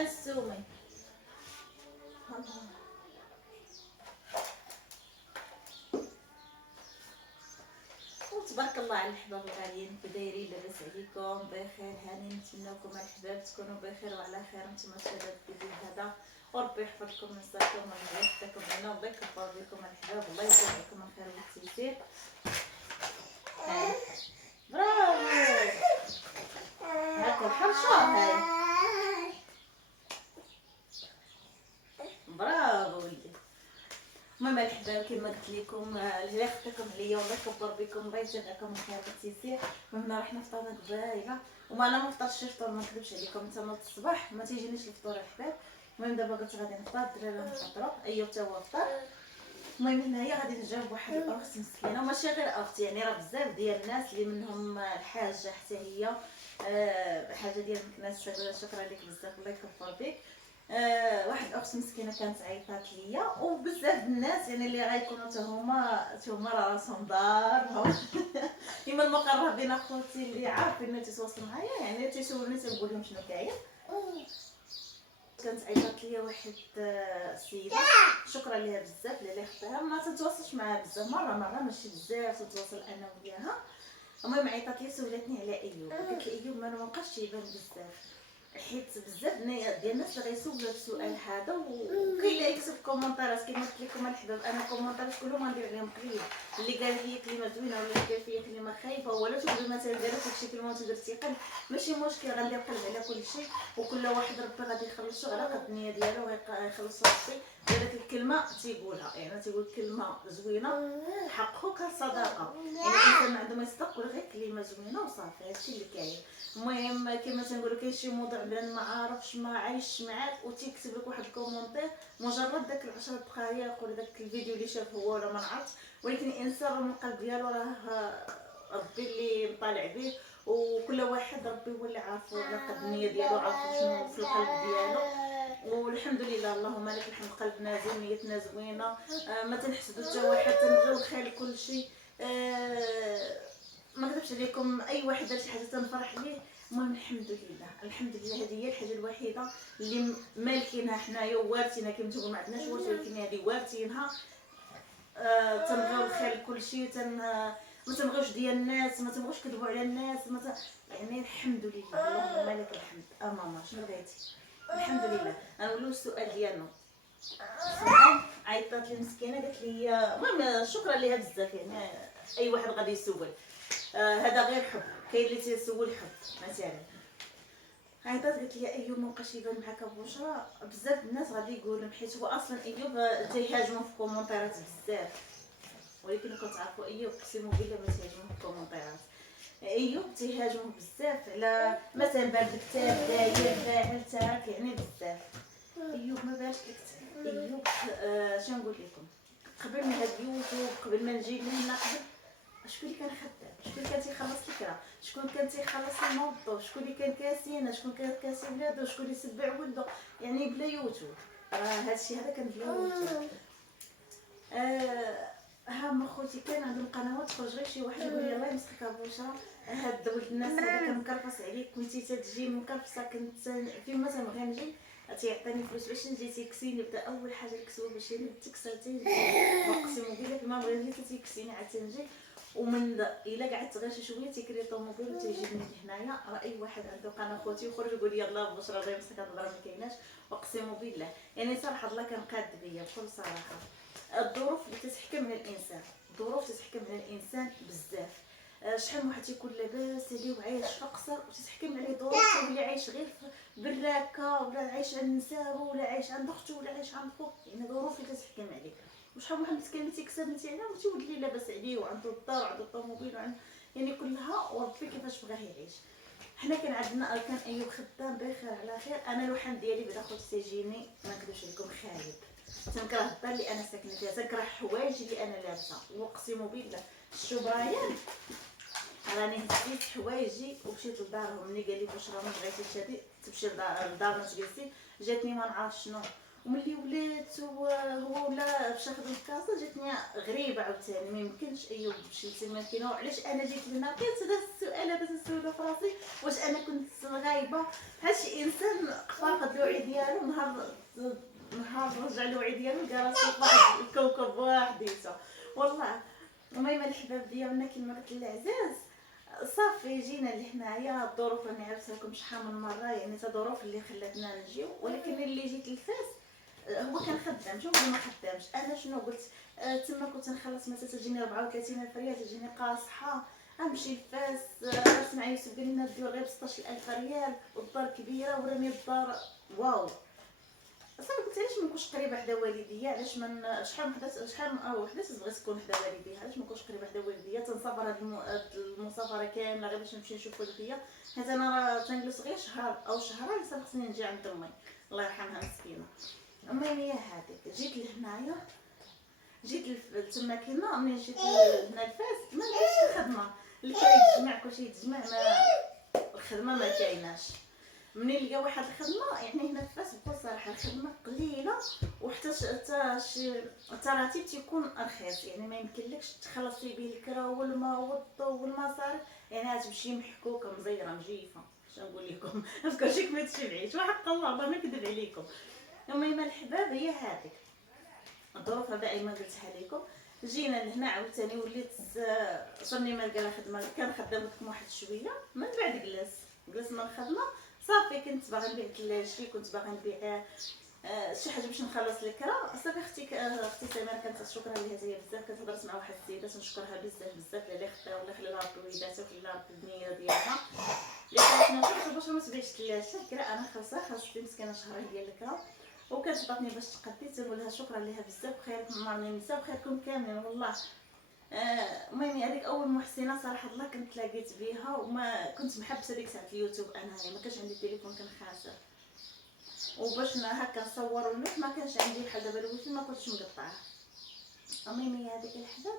السومي. تبارك الله على الحباب الغاليين، كي دايرين؟ لاباس عليكم؟ بخير هاني، نتمنىكم الحباب تكونوا بخير وعلى خير. نتوما تشاهدوا الفيديو هذا وربي يحفظكم من ساكم ومن يحفظكم لنا، والله يكبر بكم الحباب، والله يجزيكم الخير والتيسير. برافو، هاكا الحرشه هاي، برافو ولدي. المهم الحباب كما قلت لكم اللي اختكم عليا، والله يكبر بكم، الله يجزيكم الخير والتيسير. المهم رحنا فطرنا قبايله، وما انا ما فطرتش الفطور، ما نكذبش عليكم، حتى نوض الصباح ما تيجينيش الفطور الحباب. المهم دابا قلت غادي نفطر، الدراري نفطروا، ايوب حتى هو فطر. المهم هنايا غادي نجاوب واحد الاخت مسكينه، وماشي غير اخت، يعني راه بزاف ديال الناس اللي منهم الحاجه حتى هي حاجه ديال الناس. شكرا لك بزاف، الله يكبر بك. واحد الاخت مسكينه كانت عيطات ليا، وبزاف الناس يعني اللي غيكونوا حتى هما راه راسهم دارهم اما المقربين اخوتي اللي عارفين تيتواصلوا معايا، يعني تيسولوني تنقول لهم شنو كاين. كانت عيطات ليا واحد السيده، شكرا ليها بزاف اللي اختها، ما تتواصلش معاها بزاف، مره ماشي بزاف تتواصل انا وياها. المهم عيطات لي سولتني على ايوب، قلت لها ايوب ما بقاش تيبان بزاف، حيت بزاف ديال الناس اللي غيسولوا هذا السؤال هذا، وكاين اللي يكتب كومونتيرات كيما قلت لكم الحباب. انا كومونتيرات كلهم غندير عليهم قليل، اللي قال لي كلمه زوينه ولا قال فيا كلمه خايبه ولا تقول مثلا دارت شي كلمه وانت درتي قلب، ماشي مشكل، غندير قلب على كل شيء، وكل واحد ربي غادي يخلصو على قد النيه ديالو، ويخلصو ربي دارت الكلمه تيقولها، يعني تيقول كلمه زوينه حقه كصداقه، يعني الانسان ما عنده ما يصدق ولا غير كلمه زوينه وصافي، هادشي اللي كاين. المهم كما تنقولوا كاين شي موضوع بلان ما عارفش ما عايش معاك وتيكتب لك واحد الكومونتير، مجرد داك 10 دقائق ولا داك الفيديو اللي شاف هو ولا ما نعرفش، ولكن الانسان راه من القلب ديالو راه ربي اللي مطالع به، وكل واحد ربي هو اللي عارفو على قد النيه ديالو، عارفو شنو في القلب ديالو. والحمد لله اللهم لك الحمد، قلبنا زين، نيتنا زوينه، ما تنحسدوا حتى واحد، تنبغيو الخير لكل شيء. ما كذبش عليكم، اي واحد دار شي حاجه تنفرح ليه. المهم الحمد لله الحمد لله، هذه هي الحاجه الوحيده اللي مالكينها حنايا ووارثينها، كما تقول ما عندناش ورث، ولكن هذه وارثينها. تنبغيو الخير لكل شيء، ما تنبغيوش ديال الناس، ما تنبغيوش كذبوا على الناس، يعني الحمد لله اللهم لك الحمد. ماما شنو بغيتي؟ الحمد لله. غنولوا السؤال ديالنا. عيطات لي مسكينه قالت لي، المهم شكرا ليها بزاف، يعني اي واحد غادي يسول، هذا غير حب، كاين اللي تيسول حب مثلا. عيطات قالت لي ايوب مابقاش يبان معاك بشرى، بزاف الناس غادي يقولوا، حيت هو اصلا ايوب تيهاجموا في الكومونتيرات بزاف، ولكن كتعرفوا ايوب قسموا بالله ما تيهاجموا في الكومونتيرات. ايوب تيهاجموا بزاف على مثلا بان الكتاب داير فاعل تاعك، يعني بزاف. ايوب ما بالش الكتاب، ايوب شنقول لكم، قبل ما هاد اليوتيوب، قبل ما نجي لهنا، قبل شكون اللي كان خدام، شكون اللي كان تيخلص الكرا، شكون كان تيخلص الموظف، شكون اللي كان كاسينا، شكون كان كاسي ولادو، شكون اللي يسبع ولدو، يعني بلا يوتيوب. هادشي هذا كان بلا يوتيوب. ها ما خوتي كان عندهم قنوات تخرج غير شي واحد يقول لي الله يمسخك ابوشا، هاد ولد الناس هذا كان مكرفص عليك، كنتي تجي مكرفصه، كنت فين ما تنبغي نجي تيعطيني فلوس باش نجي تيكسيني، بدا اول حاجه الكسوه باش تكساتي، اقسم بالله ما بغيت نجي تيكسيني عاد تنجي، ومن الا قعدت غير شويه تيكري طوموبيل وتيجيبني لهنايا. راه اي واحد عنده قناه خوتي يخرج يقول لي يلاه بشرى الله يمسك هاد الهضره ما كايناش، اقسم بالله يعني صراحه الله كان قاد بيا بكل صراحه. الظروف اللي تتحكم من الانسان، الظروف تتحكم من الانسان بزاف. شحال من واحد تيكون لاباس عليه وعايش في قصر وتتحكم عليه ظروف، تولي عايش غير بالراكه، ولا عايش عند نساو، ولا عايش عند اختو، ولا عايش عند خوك، يعني ظروف اللي تتحكم عليه. وشحال من واحد مسكين تيكسب نتاعنا وتولي لاباس عليه وعنده الدار وعنده الطوموبيل وعنده يعني كلها، وربي كيفاش بغاه يعيش. حنا كان عندنا كان ايوب خدام بخير على خير. انا الوحن ديالي بدا خوتي تيجيني ما نكذبش لكم خايب، تنكره الدار اللي انا ساكنه فيها، تنكره الحوايج اللي انا لابسه، واقسم بالله الشبرايان راني هزيت حوايجي ومشيت لدارهم. ملي قال لي واش راه ما بغيتيش هادي تمشي لدارنا تجلسي، جاتني ما نعرف شنو، وملي ولات هو ولا باش نخدم في كازا جاتني غريبه عاوتاني، ما يمكنش ايوب مشيتي للماكينه، وعلاش انا جيت لهنا؟ بقيت هذا السؤال هذا تنسولو في راسي، واش انا كنت غايبه بحال شي انسان فاقد الوعي ديالو. نهار رجع الوعي ديالو لقى راسو في واحد الكوكب وحديته والله. المهم الحباب ديالنا كما قلت العزاز، صافي جينا لهنايا. الظروف راني عرفتها لكم شحال من مره، يعني تا ظروف اللي خلاتنا نجيو. ولكن اللي جيت لفاس هو كان خدام، شوف هو ما خدامش. انا شنو قلت؟ تما كنت نخلص مثلا تجيني 34,000 ريال، تجيني قاصحه. غنمشي لفاس، سمع يوسف قال لنا ديو غير ب 16,000 ريال والدار كبيره وراني الدار واو. صافي قلت علاش ما نكونش قريبه حدا والديا، علاش من شحال او حدا تبغي تكون حدا والديا، علاش ما نكونش قريبه حدا والديا. تنسافر هاد المسافره كامله غير باش نمشي نشوف والديا، حيت انا راه تنجلس غير شهر او شهرين صافي خصني نجي عند امي الله يرحمها مسكينه. المهم هي هذيك، جيت لهنايا، جيت تما كيما ملي جيت لهنا لفاس ما لقيتش الخدمه اللي كيتجمع كلشي يتجمع، ما الخدمه ما كايناش. منين لقى واحد الخدمه، يعني هنا في فاس بكل صراحه الخدمه قليله، وحتى التراتب تيكون رخيص، يعني ما يمكنلكش تخلصي به الكرا والماء والضو والمصاريف، يعني غتمشي محكوكه مزيره مجيفه. اش نقول لكم كلشي ما تشبعيش وحق الله ما نكذب عليكم. المهم الحباب هي هذيك الظروف دائما قلتها لكم. جينا لهنا عاوتاني وليت صرني ما لقى خدمه، كان خدامتكم واحد شويه من بعد جلس من الخدمه. صافي كنت باغا نبيع ثلاجتي، كنت باغا نبيع شي حاجه باش نخلص الكرا. صافي اختي سمير كانت شكرا ليها هي بزاف، كانت هضرت مع واحد السيده تنشكرها بزاف اللي خدها ولا خلي لها ربي وليداتها وخلي لها ربي البنيه ديالها اللي قالت لنا شوفي باش ما تبيعش ثلاجه الكرا، انا خاصتي مسكينه شهرين ديال الكرا، وكانت عطاتني باش تقدي. تنقول لها شكرا ليها بزاف، خيركم مع النساء وخيركم كاملين والله. المهم هذيك اول محسنه صراحه الله كنت تلاقيت بها، وما كنت محبسه ديك ساعه اليوتيوب انايا، ما كانش عندي تليفون كان خاسر، وباش هكا نصور ونلوح ما كانش عندي بحال دابا الويفي ما كنتش مقطعه. المهم هي هذيك الحباب.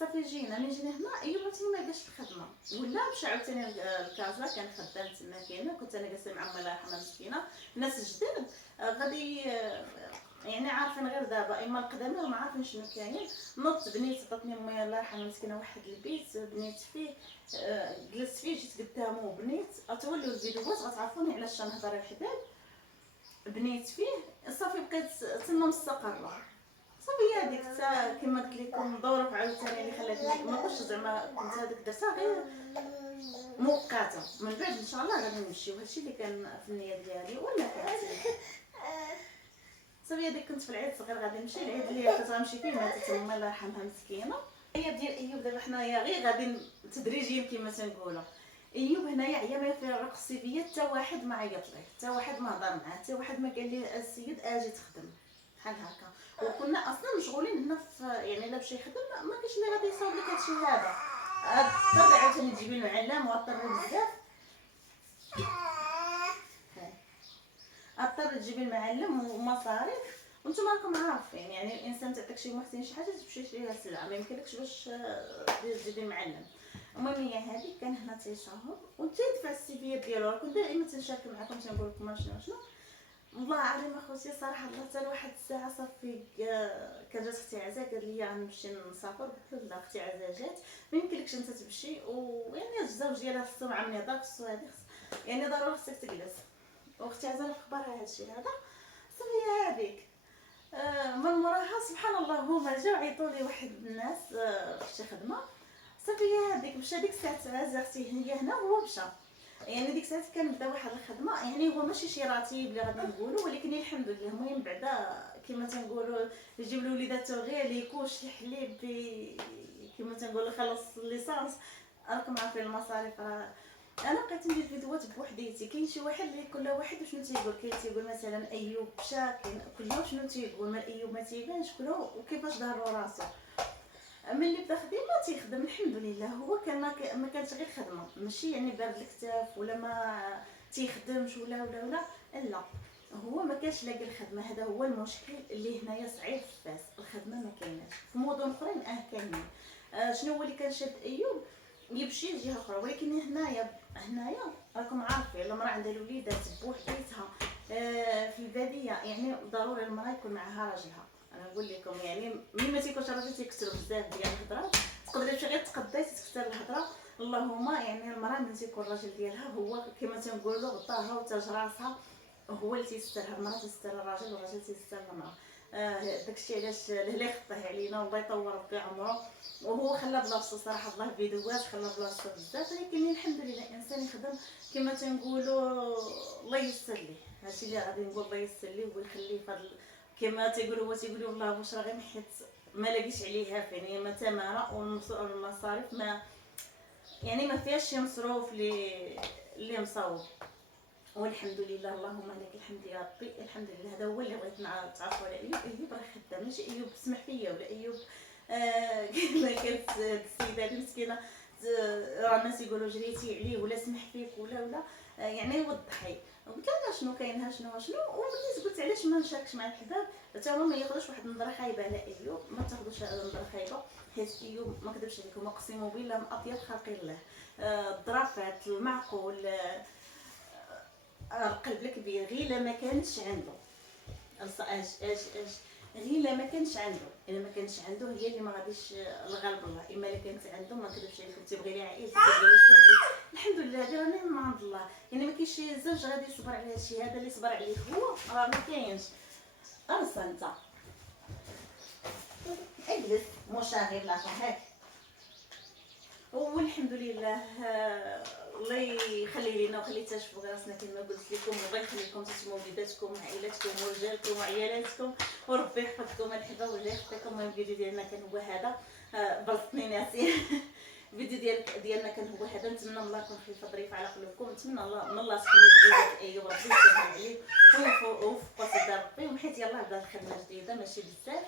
صافي جينا ملي جينا هنا ايوب عاوتاني ما لقاش الخدمه، ولا مشى عاوتاني لكازا، كان خدام تما كاينه. كنت انا جالسه مع امي الله يرحمها مسكينه، الناس جداد غادي يعني عارفين غير دابا اما القدامى وما عارفين شنو كاين. نوضت بنيت عطاتني امي الله يرحمها مسكينه واحد البيت بنيت فيه، جلست فيه جيت قدامه وبنيت. غتولوا الفيديوهات غتعرفوني علاش تنهضر الحباب. بنيت فيه صافي بقيت تما مستقره. صافي هذيك حتى كما قلت لكم الظروف عاوتاني اللي خلاتني ما كنتش زعما كنت هذيك درتها غير مؤقته، من بعد ان شاء الله غادي نمشي، وهادشي اللي كان في النيه ديالي ولا كانت. صافي هذيك كنت في العيد صغير غادي نمشي، العيد اللي كنت غنمشي فيه ماتت امي الله يرحمها مسكينه. هي ديال ايوب دابا حنايا غير غادي تدريجيا كما تنقولوا. ايوب هنايا عيا ما في الرق الصيفيه حتى واحد ما عيط ليه، حتى واحد ما هضر معاه، حتى واحد ما قال ليه السيد اجي تخدم بحال هكا. وكنا اصلا مشغولين هنا في يعني لا باش يخدم ما كاينش اللي غادي يصاوب لك هادشي هذا. اضطر عاوتاني تجيبي له علام واضطر بزاف، اضطر تجيبي المعلم ومصاريف. وانتم راكم عارفين يعني الانسان تعطيك شي محسن شي حاجه تمشي تشريها سلعه، ما يمكنلكش باش تجيبي المعلم. المهم هي هذيك كان هنا 9 شهور وتندفع السيفيات ديالو. كنت دائما تنشارك معكم تنقول لكم شنو والله العظيم اخوتي صراحه الله حتى لواحد الساعه صافي كان جات اختي عزا قال لي غنمشي نسافر. قلت له لا اختي عزا جات ما يمكنلكش انت تمشي، ويعني الزوج ديالها خصو مع النضال خصو هذه يعني ضروري خصك تجلس. واختي عزا في خبرها هادشي هذا. صافي هذيك من موراها سبحان الله هما جاو عيطوا لي واحد الناس في شي خدمه. صافي هذيك مشى ديك الساعه عزا اختي هي هنا وهو مشى. يعني ديك الساعه كان بدا واحد الخدمه، يعني هو ماشي شي راتب اللي غادي نقولوا، ولكن الحمد لله. المهم بعدا كما تنقولوا يجيب لوليداتو غير ليكو شي حليب كما تنقولوا خلص ليسانس. راكم عارفين المصاريف راه. انا بقيت ندير فيديوهات بوحديتي. كاين شي واحد اللي كل واحد شنو تيقول، كاين تيقول مثلا ايوب مشى، كاين كل شنو تيقول ما ايوب ما تيبانش كل وكيفاش دارو راسو. ملي بدا خدمه تيخدم الحمد لله. هو كان ما كانش غير خدمه، ماشي يعني بارد الكتاف ولا ما تيخدمش ولا لا، هو ما كانش لاقي الخدمه. هذا هو المشكل اللي هنايا صعيب في فاس. الخدمه ما كايناش. في مدن اخرين كاينين. شنو هو اللي كان شاد ايوب يمشي لجهه اخرى، ولكن هنايا راكم عارفين المراه عندها الوليدات بوحديتها في الباديه، يعني ضروري المراه يكون معها راجلها. انا نقول لكم يعني ملي ما تيكونش الراجل تيكثروا بزاف ديال الهضرات، تقدري تمشي غير تقداي تكثر الهضره. اللهم يعني المراه ملي تيكون الراجل ديالها هو كما تنقولوا غطاها وتاج راسها هو اللي تيسترها، المراه تيسترها الراجل والراجل تيسترها المراه. داكشي علاش اللي خطاه علينا والله يطول ربي عمره. وهو خلى بلاصتو صراحه، الله فيديوهات خلى بلاصتو بزاف، ولكن الحمد لله الانسان يخدم كما تنقولوا الله يسر ليه. هادشي اللي غادي نقول، الله يسر ليه ويخليه فهاد كما تيقولوا، هو تيقول لي والله واش راه غير حيت ما لاقيش عليها فين، هي ما تماره والمصاريف ما يعني ما فيهاش شي مصروف اللي مصوب. والحمد لله، اللهم لك الحمد يا ربي، الحمد لله. هذا هو اللي بغيت نتعرفوا على ايوب. ايوب راه خدام، ماشي ايوب سمح فيا ولا ايوب كما كانت السيده هذه مسكينه راه الناس يقولوا جريتي عليه ولا سمح فيك ولا يعني وضحي. قلت لها شنو كاين، ها شنو وملي قلت علاش ما نشاركش مع الحباب حتى هما ما ياخذوش واحد النظره خايبه على ايوب. ما تاخذوش نظره خايبه، حيت ايوب ما كذبش عليكم، اقسم بالله من اطيب خلق الله. الظرافات، المعقول، القلب الكبير. غير لما كانتش عنده اش غير لما كانش عنده، الا ما كانش عنده هي اللي ما غاديش الغالب الله. اما الا كانت عنده ما كذبش عليكم، تبغي لي عائلتي، تبغي لي خوتي، الحمد لله هذه راه نعمه من عند الله. يعني ما كاينش شي زوج غادي يصبر على هادشي هذا اللي صبر عليه هو، راه ما كاينش. انسى انت اجلس مشاغب لا هاك. والحمد لله. الله يخلي لنا ويخلي تشوفوا راسنا كما قلت لكم. الله يخلي لكم تسموا وليداتكم وعائلاتكم ورجالكم وعيالاتكم، وربي يحفظكم. الحبه وجه يحفظكم. المهم الفيديو ديالنا كان هو هذا. بلطني ناسي الفيديو ديالنا كان هو هذا. نتمنى من الله يكون خفيف ظريف على قلوبكم. نتمنى الله من الله تخلي بعيد اي ربي يسهل عليه ويوفقوا سيدي ربي. وحيت يلاه بدا الخدمه جديده ماشي بزاف،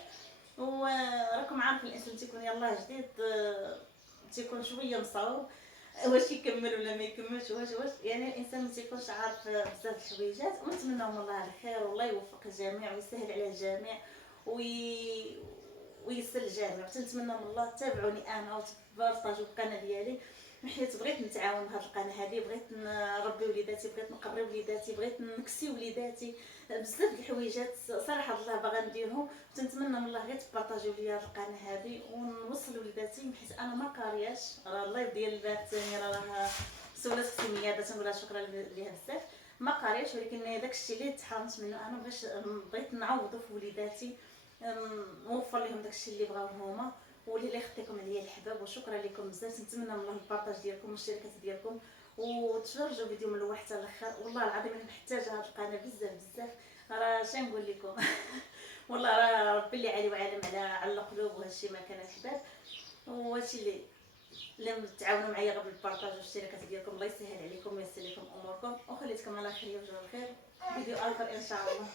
وراكم عارفين الانسان تيكون يلاه جديد تيكون شويه مصعوب واش يكمل ولا ما يكملش، واش يعني الانسان ما تيكونش عارف بزاف الحويجات. ونتمنوا من الله الخير والله يوفق الجميع ويسهل على الجميع ويسر الجميع. تنتمنى من الله تابعوني انا وتبارطاجوا القناه ديالي، حيت بغيت نتعاون بهذه القناه هذه، بغيت نربي وليداتي، بغيت نقري وليداتي، بغيت نكسي وليداتي. بزاف د الحويجات صراحه الله باغا نديرهم. تنتمنى من الله غير تبارطاجيو ليا هذه القناه هذه ونوصل وليداتي، حيت انا ما قارياش. راه اللايف ديال البنات ثاني راه سولات اختي مياده تنقولها شكرا ليها بزاف، ما قارياش. ولكن داكشي اللي تحرمت منه انا بغيت نعوضو في وليداتي، نوفر لهم داكشي اللي بغاو هما. واللي يخطيكم عليا الحباب، وشكرا لكم بزاف. نتمنى من الله البارطاج ديالكم والاشتراكات ديالكم، وتفرجوا الفيديو من الاول حتى الاخر. والله العظيم انا محتاجه هذه القناه بزاف بزاف. راه اش نقول لكم والله راه ربي اللي علي وعالم على القلوب، وهادشي ما كان الحباب. وهادشي اللي تعاونوا معايا غير بالبارطاج والاشتراكات ديالكم. الله يسهل عليكم ويسر لكم اموركم، وخليتكم على خير وجه الخير. فيديو اخر ان شاء الله.